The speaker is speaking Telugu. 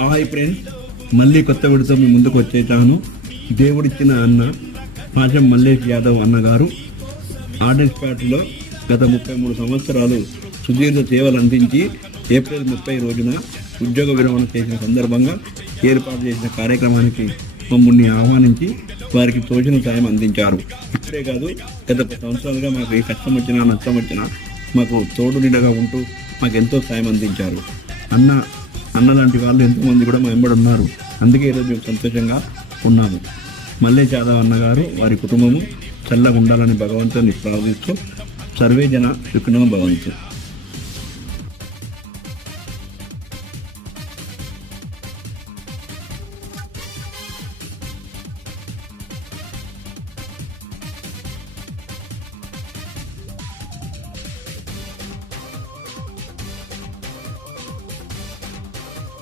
హాయ్ ఫ్రెండ్స్, మళ్ళీ కొత్త విడత మీ ముందుకు వచ్చేసాను. దేవుడిచ్చిన అన్న పాశం మల్లేష్ యాదవ్ అన్నగారు ఆర్డర్స్పేటలో గత 33 సంవత్సరాలు సుదీర్ఘ సేవలు అందించి ఏప్రిల్ 30 రోజున ఉద్యోగ విరమణ చేసిన సందర్భంగా ఏర్పాటు చేసిన కార్యక్రమానికి మమ్మల్ని ఆహ్వానించి వారికి తోచిన సాయం అందించారు. ఇప్పుడే కాదు, గత 10 సంవత్సరాలుగా మాకు ఏ కష్టం వచ్చినా నష్టం వచ్చినా మాకు తోడు నీడగా ఉంటూ మాకు ఎంతో సాయం అందించారు. అన్న లాంటి వాళ్ళు ఎంతోమంది కూడా మా వెంబడి ఉన్నారు. అందుకే ఈరోజు మేము సంతోషంగా ఉన్నాము. మల్లేష్ యాదవ్ అన్నగారు వారి కుటుంబము చల్లగా ఉండాలని భగవంతుని ప్రార్థిస్తూ సర్వే జన సుఖినో భవంతు.